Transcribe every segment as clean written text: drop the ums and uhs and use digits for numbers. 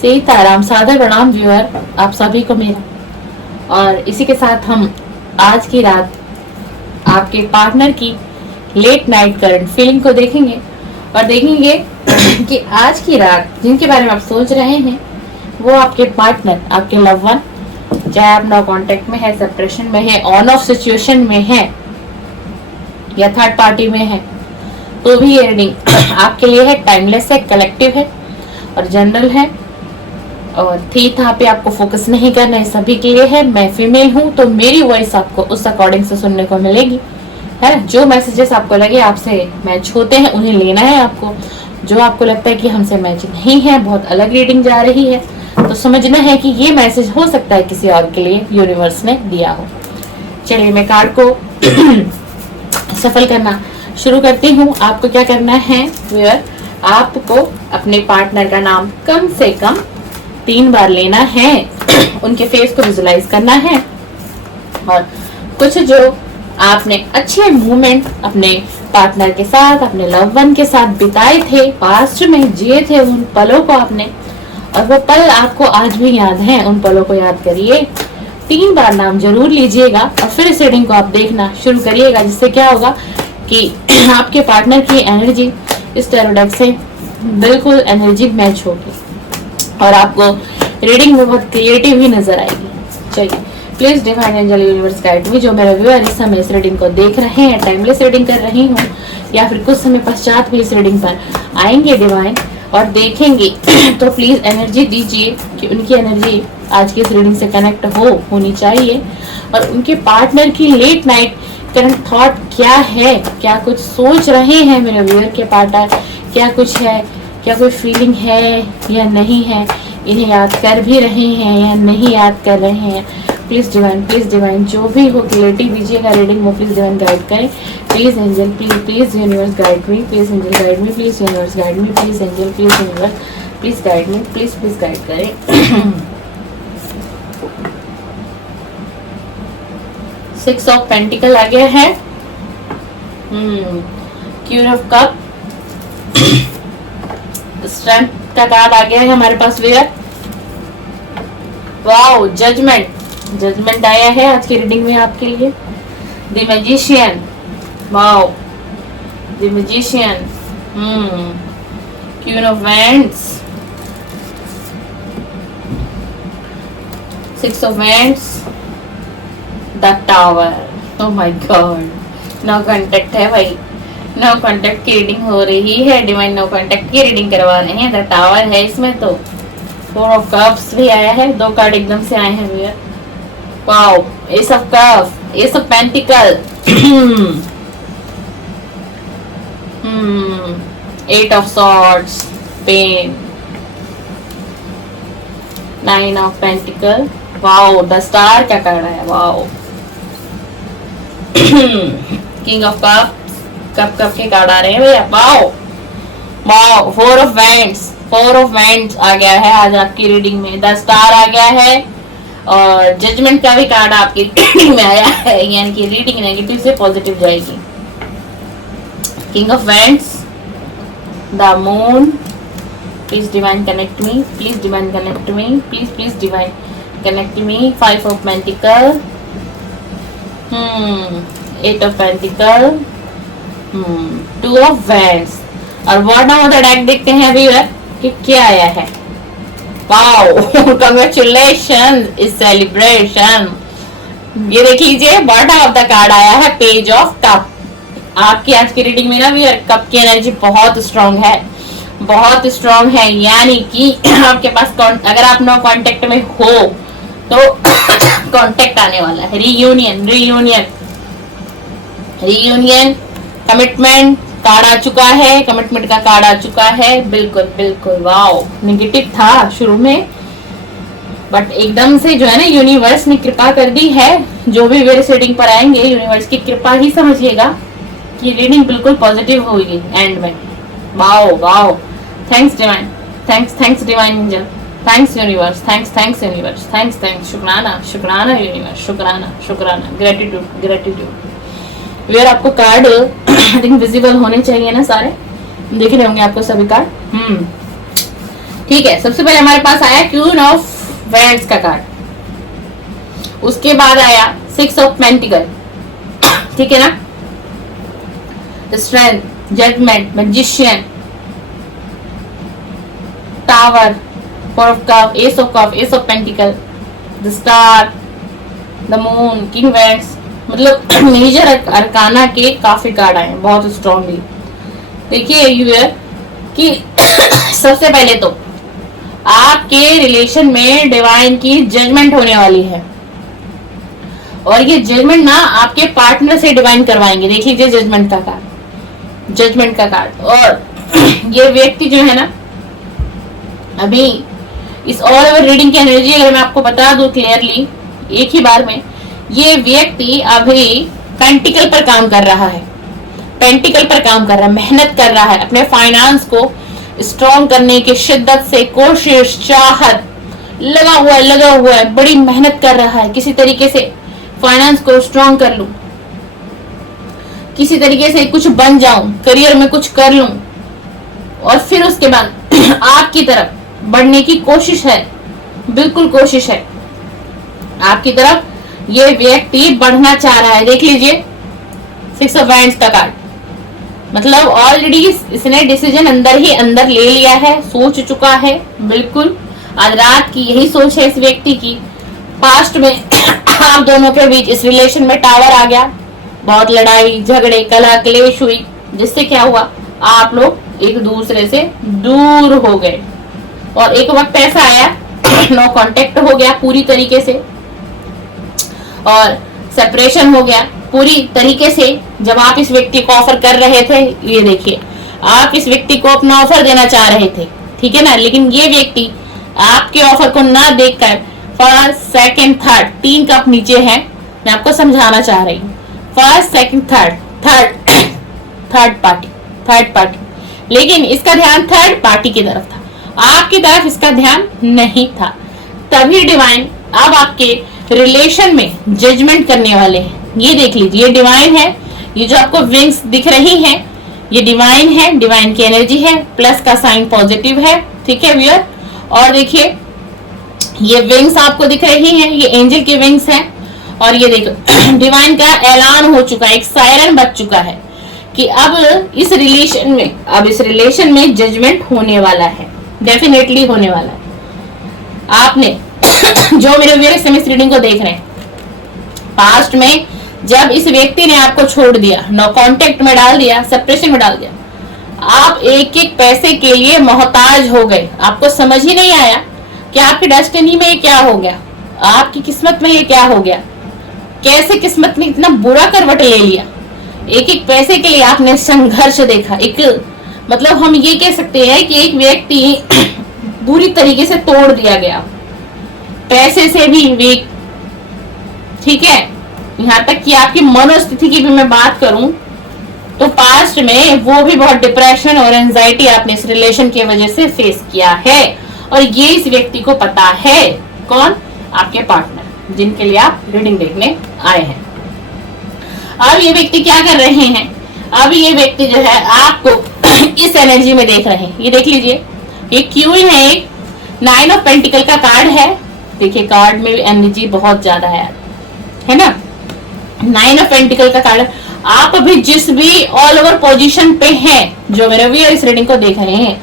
सीताराम, सादर प्रणाम व्यूअर आप सभी को मेरा। और इसी के साथ हम आज की रात आपके पार्टनर की लेट नाइट करंट फीलिंग को देखेंगे और देखेंगे कि आज की रात जिनके बारे में आप सोच रहे हैं वो आपके पार्टनर, आपके लव वन, चाहे आप नो कांटेक्ट में है, सेपरेशन में है, ऑन ऑफ सिचुएशन में है या थर्ड पार्टी में है, तो भी ये रीडिंग आपके लिए है। टाइमलेस है, कलेक्टिव है और जनरल है और थी था पे आपको फोकस नहीं करना है, सभी के लिए है। मैं फीमेल हूँ तो मेरी वॉइस आपको उस अकॉर्डिंग से सुनने को मिलेगी, है। जो मैसेजेस आपको लगे आपसे मैच होते हैं उन्हें लेना है आपको। जो आपको लगता है कि हमसे मैच नहीं है, बहुत अलग रीडिंग जा रही है, तो समझना है कि ये मैसेज हो सकता है किसी और के लिए यूनिवर्स ने दिया हो। चलिए मैं कार्ड को सफल करना शुरू करती हूँ। आपको क्या करना है व्यूअर, आपको अपने पार्टनर का नाम कम से कम 3 बार लेना है, उनके फेस को विजुलाइज करना है और कुछ जो आपने अच्छे मोमेंट अपने पार्टनर के साथ, अपने लव वन के साथ बिताए थे, पास्ट में जिए थे, उन पलों को आपने, और वो पल आपको आज भी याद हैं, उन पलों को याद करिए। 3 बार नाम जरूर लीजिएगा और फिर इस रीडिंग को आप देखना शुरू करिएगा, जिससे क्या होगा कि आपके पार्टनर की एनर्जी इस टैरो डेक से बिल्कुल एनर्जी मैच होगी और आपको रीडिंग में बहुत क्रिएटिव ही नजर आएगी। चलिए please divine angel universe guide me, जो मेरे व्यूअर इस समय इस रीडिंग को देख रहे हैं, टाइमलेस रीडिंग कर रही हूँ या फिर कुछ समय पश्चात भी इस रीडिंग पर आएंगे डिवाइन और देखेंगे, तो प्लीज एनर्जी दीजिए कि उनकी एनर्जी आज की इस रीडिंग से कनेक्ट होनी चाहिए और उनके पार्टनर की लेट नाइट करंट थॉट क्या है, क्या कुछ सोच रहे हैं मेरे व्यूअर के पार्टनर, क्या कुछ है, क्या कोई फीलिंग है या नहीं है, इन्हें याद कर भी रहे हैं या नहीं याद कर रहे हैं। प्लीज डिवाइन जो भी हो क्लैरिटी दीजिएगा रीडिंग में, प्लीज डिवाइन गाइड करें। Please angel, please universe guide me, please angel guide me, please universe guide me, please angel, please universe please guide me, please guide करें। 6 ऑफ पेंटिकल आ गया है, queen of cup, strength का card आ गया है हमारे पास where. Wow, judgement आया है आज की रीडिंग में आपके लिए। The magician, wow the magician, queen of wands, 6 of wands, the tower. Oh my god, no contact है भाई, नो कांटेक्ट की रीडिंग हो रही है, डिवाइन नो कांटेक्ट की रीडिंग करवा रहे हैं। द टावर है इसमें, तो 4 ऑफ कप्स भी आया है, 2 कार्ड एकदम से आए हैं भैया। Wow, ace of cup, ace of pentacle, 8 of swords, pain, 9 of pentacle. Wow, the star क्या कर रहा है, wow. King of cup, cup के कार्ड आ रहे हैं भैया। वाओ, 4 ऑफ वैंड्स आ गया है आज आपकी रीडिंग में। द स्टार आ गया है और जजमेंट का भी कार्ड आपकी रीडिंग में आया है, यानी कि रीडिंग नेगेटिव से पॉजिटिव जाएगी। King of wands, the moon, please divine connect me, please divine connect me, please divine connect me. 5 of pentacle, 8 of pentacle, 2 of wands. और बॉटम ऑफ द डेक देखते हैं अभी कि क्या आया है। वाओ, कांग्रेचुलेशन, इस सेलिब्रेशन। ये देख लीजिए, बॉटम ऑफ द कार्ड आया है, पेज ऑफ कप। आपकी आज की रीडिंग में ना भी कप की एनर्जी बहुत स्ट्रांग है, बहुत स्ट्रांग है, यानी कि आपके पास अगर आप नो कांटेक्ट में हो तो कांटेक्ट आने वाला है, रीयूनियन, कमिटमेंट कार्ड आ चुका है, कमिटमेंट का कार्ड आ चुका है। बिल्कुल वाओ, नेगेटिव था शुरू में बट एकदम से जो है ना यूनिवर्स ने कृपा कर दी है। जो भी मेरे रीडिंग पर आएंगे यूनिवर्स की कृपा ही समझिएगा कि रीडिंग बिल्कुल पॉजिटिव होगी एंड में। Wow, thanks divine, thanks divine angel, thanks universe, thanks universe, thanks, शुक्राना यूनिवर्स, शुक्राना, ग्रेटिट्यूड। वेयर आपको कार्ड आई थिंक विजिबल होने चाहिए ना, सारे दिख रहे होंगे आपको सभी कार्ड। ठीक है, सबसे पहले हमारे पास आया क्वीन ऑफ वैंड्स का कार्ड, उसके बाद आया 6 ऑफ पेंटिकल, ठीक है ना, strength, judgment, magician, tower, 4 of cup, ace of cup, ace of pentacle, the star, the moon, king wands. मतलब मेजर अरकाना के काफी कार्ड आए बहुत स्ट्रॉन्गली। देखिए यूयर कि सबसे पहले तो आपके रिलेशन में डिवाइन की जजमेंट होने वाली है, और ये जजमेंट ना आपके पार्टनर से डिवाइन करवाएंगे। देख लीजिए जजमेंट का कार्ड, जजमेंट का कार्ड। और ये व्यक्ति जो है ना, अभी इस ऑल ओवर रीडिंग की एनर्जी अगर मैं आपको बता दूं क्लियरली एक ही बार में, ये व्यक्ति अभी पेंटिकल पर काम कर रहा है, पेंटिकल पर काम कर रहा है, मेहनत कर रहा है, अपने फाइनेंस को स्ट्रॉन्ग करने की शिद्दत से कोशिश, चाहत, लगा हुआ है, बड़ी मेहनत कर रहा है, किसी तरीके से फाइनेंस को स्ट्रॉन्ग कर लूं, किसी तरीके से कुछ बन जाऊं, करियर में कुछ कर लूं, और फिर उसके बाद आपकी तरफ बढ़ने की कोशिश है, बिल्कुल कोशिश है आपकी तरफ, ये व्यक्ति बढ़ना चाह रहा है। देख लीजिए 6 ऑफ वैंड्स का कार्ड, मतलब ऑलरेडी इसने डिसीजन अंदर ही अंदर ले लिया है, सोच चुका है बिल्कुल। आज रात की यही सोच है इस व्यक्ति की। पास्ट में आप दोनों के बीच इस रिलेशन में टावर आ गया, बहुत लड़ाई झगड़े कलह क्लेश हुई, जिससे क्या हुआ, आप लोग एक दूसरे से दूर हो गए, और एक वक्त ऐसा आया नो कांटेक्ट हो गया पूरी तरीके से, और सेपरेशन हो गया पूरी तरीके से। जब आप इस व्यक्ति को ऑफर कर रहे थे, ये देखिए आप इस व्यक्ति को अपना ऑफर देना चाह रहे थे, ठीक है ना, लेकिन ये व्यक्ति आपके ऑफर को ना देखकर फर्स्ट सेकंड थर्ड, 3 कप नीचे है, मैं आपको समझाना चाह रही हूँ, फर्स्ट सेकंड थर्ड पार्टी, लेकिन इसका ध्यान थर्ड पार्टी की तरफ था, आपकी तरफ इसका ध्यान नहीं था। तभी डिवाइन अब आपके रिलेशन में जजमेंट करने वाले हैं। ये देख लीजिए, ये डिवाइन है, ये जो आपको विंग्स दिख रही हैं, ये डिवाइन है, डिवाइन की एनर्जी है, प्लस का साइन पॉजिटिव है, ठीक है व्यूअर। और देखिए ये विंग्स आपको दिख रही हैं, ये एंजल के विंग्स हैं, और ये देखो डिवाइन का ऐलान हो चुका है, एक सायरन बज चुका है कि अब इस रिलेशन में जजमेंट होने वाला है, डेफिनेटली होने वाला है। आपने जो मेरे व्यूअर्स इस रीडिंग को देख रहे हैं, पास्ट में जब इस व्यक्ति ने आपको छोड़ दिया, नो कांटेक्ट में डाल दिया, सेपरेशन में डाल दिया, आप एक एक पैसे के लिए मोहताज हो गए, आपको समझ ही नहीं आया कि आपकी डेस्टिनी में ये क्या हो गया, आपकी किस्मत में ये क्या हो गया, कैसे किस्मत ने इतना बुरा करवट ले लिया। एक एक पैसे के लिए आपने संघर्ष देखा, एक मतलब हम ये कह सकते हैं कि एक व्यक्ति बुरी तरीके से तोड़ दिया गया, पैसे से भी वीक, ठीक है, यहाँ तक कि आपकी मनोस्थिति की भी मैं बात करूं तो पास्ट में वो भी बहुत डिप्रेशन और एंजाइटी आपने इस रिलेशन की वजह से फेस किया है, और ये इस व्यक्ति को पता है। कौन? आपके पार्टनर, जिनके लिए आप रीडिंग देखने आए हैं। अब ये व्यक्ति क्या कर रहे हैं, अब ये व्यक्ति जो है आपको इस एनर्जी में देख रहे हैं। ये देख लीजिए, ये क्वीन है, एक 9 ऑफ पेंटिकल का कार्ड है। देखिए कार्ड में एनर्जी बहुत ज्यादा है ना, 9 ऑफ पेंटिकल का कार्ड। आप अभी जिस भी ऑल ओवर पोजीशन पे हैं, जो मेरे व्यूअर इस रीडिंग को देख रहे हैं,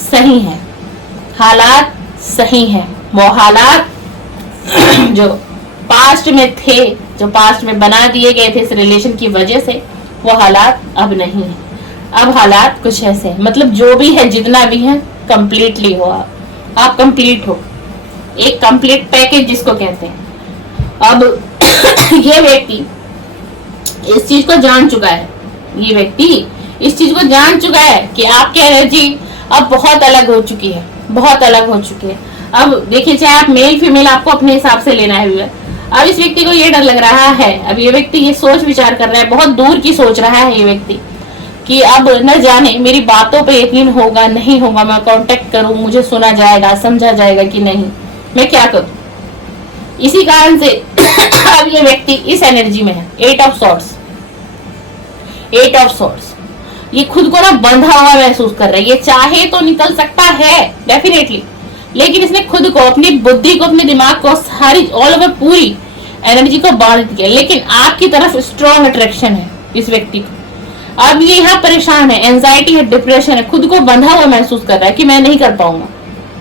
सही है, हालात सही है। वो हालात जो पास्ट में थे, जो पास्ट में बना दिए गए थे इस रिलेशन की वजह से, वो हालात अब नहीं है। अब हालात कुछ ऐसे हैं, मतलब जो भी है, जितना भी है, कंप्लीटली हो, आप कंप्लीट हो, एक कंप्लीट पैकेज जिसको कहते हैं। अब ये व्यक्ति इस चीज को जान चुका है, ये व्यक्ति इस चीज को जान चुका है कि आपकी एनर्जी अब बहुत अलग हो चुकी है, बहुत अलग हो चुकी है। अब देखिए, चाहे आप मेल फीमेल, आपको अपने हिसाब से लेना है। अब इस व्यक्ति को ये डर लग रहा है, अब ये व्यक्ति ये सोच विचार कर रहा है, बहुत दूर की सोच रहा है ये व्यक्ति, कि अब न जाने मेरी बातों पे यकीन होगा नहीं होगा, मैं कांटेक्ट करूं, मुझे सुना जाएगा, समझा जाएगा कि नहीं, मैं क्या करूं। इसी कारण से अब ये व्यक्ति इस एनर्जी में है, 8 ऑफ सॉर्ड्स। ये खुद को ना बंधा हुआ महसूस कर रहा है। ये चाहे तो निकल सकता है डेफिनेटली, लेकिन इसने खुद को, अपनी बुद्धि को, अपने दिमाग को, सारी ऑल ओवर पूरी एनर्जी को बांध दिया। लेकिन आपकी तरफ स्ट्रॉन्ग अट्रैक्शन है इस व्यक्ति को। अब ये यहाँ परेशान है, एंजाइटी है, डिप्रेशन है, खुद को बंधा हुआ महसूस कर रहा है कि मैं नहीं कर पाऊंगा।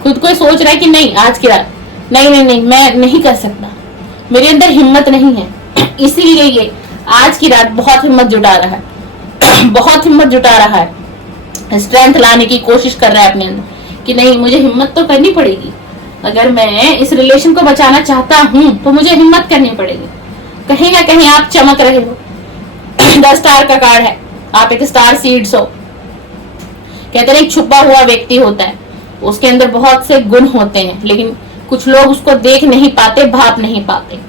खुद को सोच रहा है कि नहीं, आज की रात नहीं, मैं नहीं कर सकता, मेरे अंदर हिम्मत नहीं है। इसीलिए ये आज की रात बहुत हिम्मत जुटा रहा है बहुत हिम्मत जुटा रहा है, स्ट्रेंथ लाने की कोशिश कर रहा है अपने अंदर कि नहीं, मुझे हिम्मत तो करनी पड़ेगी। अगर मैं इस रिलेशन को बचाना चाहता हूं तो मुझे हिम्मत करनी पड़ेगी। कहीं ना कहीं आप चमक रहे हो। 10 स्टार का कार्ड है, आप एक स्टार सीड्स हो। कहते हैं एक छुपा हुआ व्यक्ति होता है, उसके अंदर बहुत से गुण होते हैं, लेकिन कुछ लोग उसको देख नहीं पाते, भाप नहीं पाते,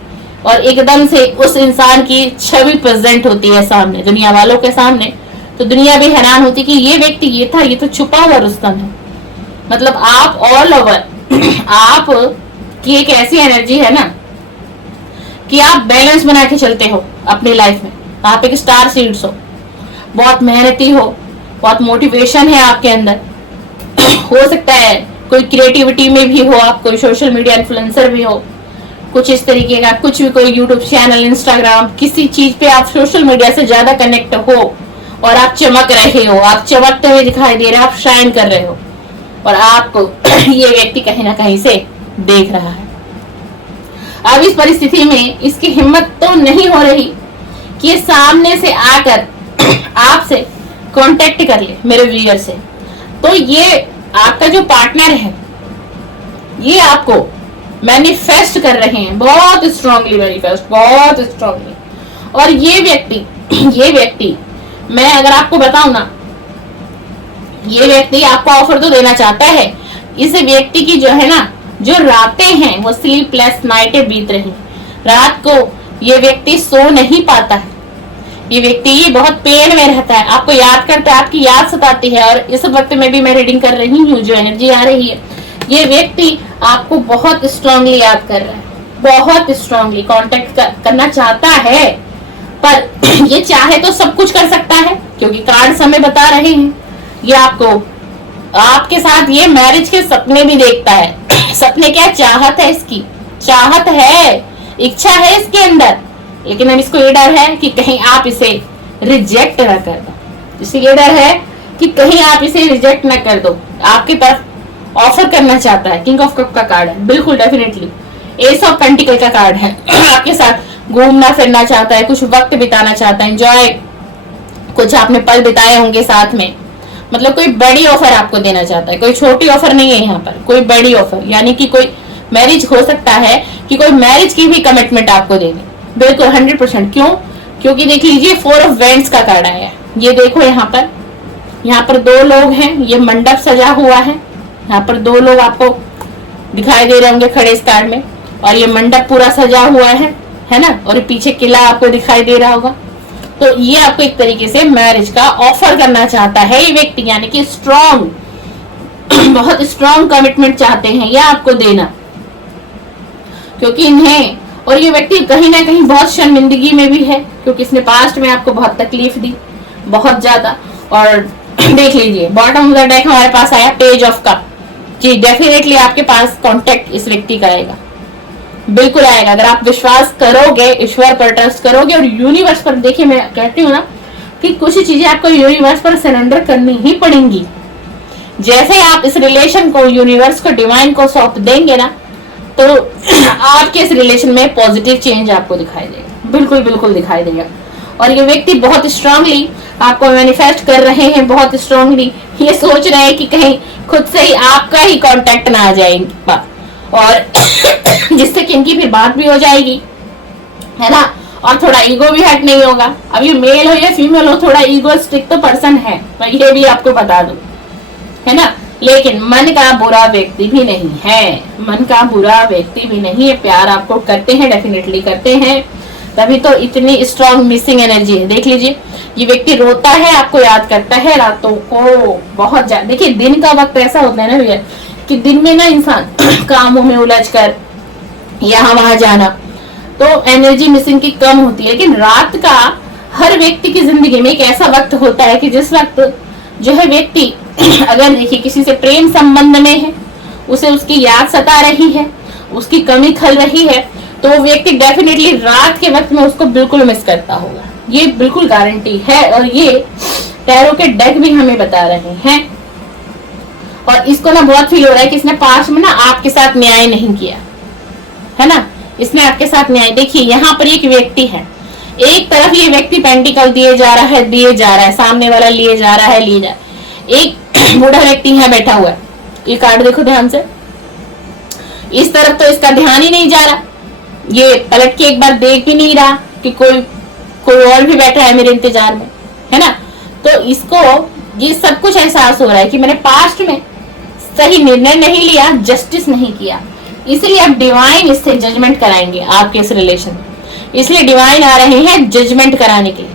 और एकदम से उस इंसान की छवि प्रेजेंट होती है सामने, दुनिया वालों के सामने। तो दुनिया भी हैरान होती कि ये व्यक्ति ये था, ये तो छुपा हुआ रुस्तम है। मतलब आप ऑल ओवर आप की एक ऐसी एनर्जी है ना कि आप बैलेंस बना के चलते हो अपनी लाइफ में। आप एक स्टार सीड्स हो, बहुत मेहनती हो, बहुत मोटिवेशन है आपके अंदर। हो सकता है कोई क्रिएटिविटी में भी हो, आप कोई सोशल मीडिया इन्फ्लुएंसर भी हो, कुछ इस तरीके का, कुछ भी, कोई यूट्यूब चैनल, इंस्टाग्राम, किसी चीज पे आप सोशल मीडिया से ज्यादा कनेक्ट हो और आप चमक रहे हो, आप चमकते हुए दिखाई दे रहे हो, आप शाइन कर रहे हो, और आपको ये व्यक्ति कहीं ना कहीं से देख रहा है। अब इस परिस्थिति में इसकी हिम्मत तो नहीं हो रही कि ये सामने से आकर आपसे कांटेक्ट कर ले मेरे व्यूअर से। तो ये आपका जो पार्टनर है, ये आपको मैनिफेस्ट कर रहे हैं, बहुत स्ट्रांगली मैनिफेस्ट, बहुत स्ट्रांगली। और ये व्यक्ति मैं अगर आपको बताऊं ना, ये व्यक्ति आपको ऑफर तो देना चाहता है। इस व्यक्ति की जो है ना, जो रातें हैं वो स्लीपलेस नाइटें बीत रही। रात को ये व्यक्ति सो नहीं पाता है, ये व्यक्ति बहुत पेन में रहता है, आपको याद करता है, आपकी याद सताती है। और इस वक्त में भी मैं रीडिंग कर रही हूँ, जो एनर्जी आ रही है, ये व्यक्ति आपको बहुत स्ट्रांगली याद कर रहा है, बहुत स्ट्रांगली कांटेक्ट करना चाहता है। पर ये चाहे तो सब कुछ कर सकता है, क्योंकि कार्ड समय बता रहे हैं ये आपको, आपके साथ ये मैरिज के सपने भी देखता है। सपने क्या, चाहत है, इसकी चाहत है, इच्छा है इसके अंदर। लेकिन अब इसको ये डर है कि कहीं आप इसे रिजेक्ट ना कर दो, इसलिए डर है कि कहीं आप इसे रिजेक्ट ना कर दो। आपकी तरफ ऑफर करना चाहता है। किंग ऑफ कप का कार्ड है, बिल्कुल डेफिनेटली। एस ऑफ पेंटिकल का कार्ड है, आपके साथ घूमना फिरना चाहता है, कुछ वक्त बिताना चाहता है, एंजॉय, कुछ आपने पल बिताए होंगे साथ में। मतलब कोई बड़ी ऑफर आपको देना चाहता है, कोई छोटी ऑफर नहीं है यहाँ पर, कोई बड़ी ऑफर, यानी कि कोई मैरिज हो सकता है कि कोई मैरिज की भी कमिटमेंट आपको दे दे, बिल्कुल 100%। क्यों? क्योंकि देख लीजिए 4 ऑफ वेंट्स का कार्ड आया है। ये देखो यहाँ पर 2 लोग हैं, ये मंडप सजा हुआ है, यहाँ पर 2 लोग आपको दिखाई दे रहे होंगे खड़े इस कार्ड में, और ये मंडप पूरा सजा हुआ है ना, और ये पीछे किला आपको दिखाई दे रहा होगा। तो ये आपको एक तरीके से मैरिज का ऑफर करना चाहता है ये व्यक्ति, यानी कि स्ट्रॉन्ग बहुत स्ट्रॉन्ग कमिटमेंट चाहते हैं ये आपको देना, क्योंकि इन्हें, और ये व्यक्ति कहीं ना कहीं बहुत शर्मिंदगी में भी है, क्योंकि इसने पास्ट में आपको बहुत तकलीफ दी, बहुत ज्यादा। और देख लीजिए बॉटम ऑफ द डेक हमारे पास आया पेज ऑफ कप। जी डेफिनेटली आपके पास कांटेक्ट इस व्यक्ति का आएगा, बिल्कुल आएगा, अगर आप विश्वास करोगे, ईश्वर पर ट्रस्ट करोगे और यूनिवर्स पर। देखिए मैं कहती हूँ ना कि कुछ चीजें आपको यूनिवर्स पर सरेंडर करनी ही पड़ेंगी। जैसे आप इस रिलेशन को यूनिवर्स को, डिवाइन को सौंप देंगे ना, तो आपके इस रिलेशन में पॉजिटिव चेंज आपको दिखाई देगा, बिल्कुल बिल्कुल दिखाई देगा। और ये व्यक्ति बहुत स्ट्रांगली आपको मैनिफेस्ट कर रहे हैं, बहुत स्ट्रांगली ये सोच रहे हैं कि कहीं खुद से ही आपका ही कांटेक्ट ना आ जाएगा, और जिससे कि इनकी फिर बात भी हो जाएगी, है ना, और थोड़ा ईगो भी हट नहीं होगा। अब ये मेल हो या फीमेल हो, थोड़ा ईगोइस्टिक तो पर्सन है, तो ये भी आपको बता दूं, है ना। लेकिन मन का बुरा व्यक्ति भी नहीं है, मन का बुरा व्यक्ति भी नहीं है, प्यार आपको करते हैं, डेफिनेटली करते हैं, तभी तो इतनी स्ट्रॉन्ग मिसिंग एनर्जी है। देख लीजिए ये व्यक्ति रोता है, आपको याद करता है रातों को बहुत ज्यादा। देखिए दिन का वक्त ऐसा होता है ना भैया, कि दिन में ना इंसान कामों में उलझ कर यहाँ वहां जाना, तो एनर्जी मिसिंग की कम होती है, लेकिन रात का हर व्यक्ति की जिंदगी में एक ऐसा वक्त होता है कि जिस वक्त जो है व्यक्ति अगर देखिए किसी से प्रेम संबंध में है, उसे उसकी याद सता रही है, उसकी कमी खल रही है, तो वो व्यक्ति डेफिनेटली रात के वक्त में उसको बिल्कुल मिस करता होगा। ये बिल्कुल गारंटी है और ये टैरो के डेक भी हमें बता रहे हैं। और इसको ना बहुत फील हो रहा है कि इसने पास्ट में ना आपके साथ न्याय नहीं किया है ना, इसने आपके साथ न्याय, देखिए यहाँ पर एक व्यक्ति है, एक तरफ ये व्यक्ति पेंटिकल दिए जा रहा है, सामने वाला लिए जा रहा है, एक बूढ़ा व्यक्ति यहाँ बैठा हुआ है, ये कार्ड देखो ध्यान से, इस तरफ तो इसका ध्यान ही नहीं जा रहा, ये पलट के एक बार देख भी नहीं रहा कि कोई और भी बैठा है मेरे इंतजार में, है ना। तो इसको ये सब कुछ एहसास हो रहा है कि मैंने पास्ट में सही निर्णय नहीं लिया, जस्टिस नहीं किया, इसलिए अब डिवाइन इससे जजमेंट कराएंगे आपके इस रिलेशन में, इसलिए डिवाइन आ रहे हैं जजमेंट कराने के लिए।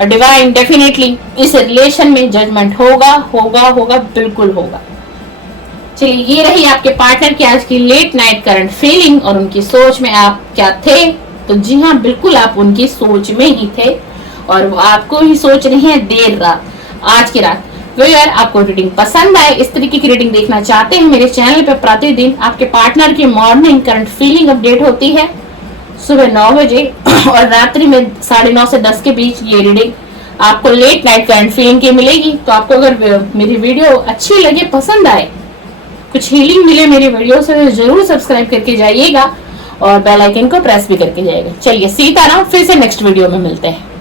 और डिवाइन डेफिनेटली इस रिलेशन में जजमेंट होगा, बिल्कुल होगा। चलिए, ये रही आपके पार्टनर की आज की लेट नाइट करंट फीलिंग और उनकी सोच में आप क्या थे। तो जी हाँ, बिल्कुल आप उनकी सोच में ही थे और वो आपको ही सोच रही है देर रात, आज की रात। यार आपको रीडिंग पसंद आए, इस तरीके की रीडिंग देखना चाहते हैं, मेरे चैनल पे प्रतिदिन आपके पार्टनर की मॉर्निंग करंट फीलिंग अपडेट होती है सुबह 9 बजे और रात्रि में 9:30 से 10 के बीच ये रीडिंग आपको लेट नाइट करंट फीलिंग की मिलेगी। तो आपको अगर मेरी वीडियो अच्छी लगे, पसंद आए, कुछ हीलिंग मिले मेरी वीडियो से, जरूर सब्सक्राइब करके जाइएगा और बेल आइकन को प्रेस भी करके जाइएगा। चलिए सीताराम, फिर से नेक्स्ट वीडियो में मिलते हैं।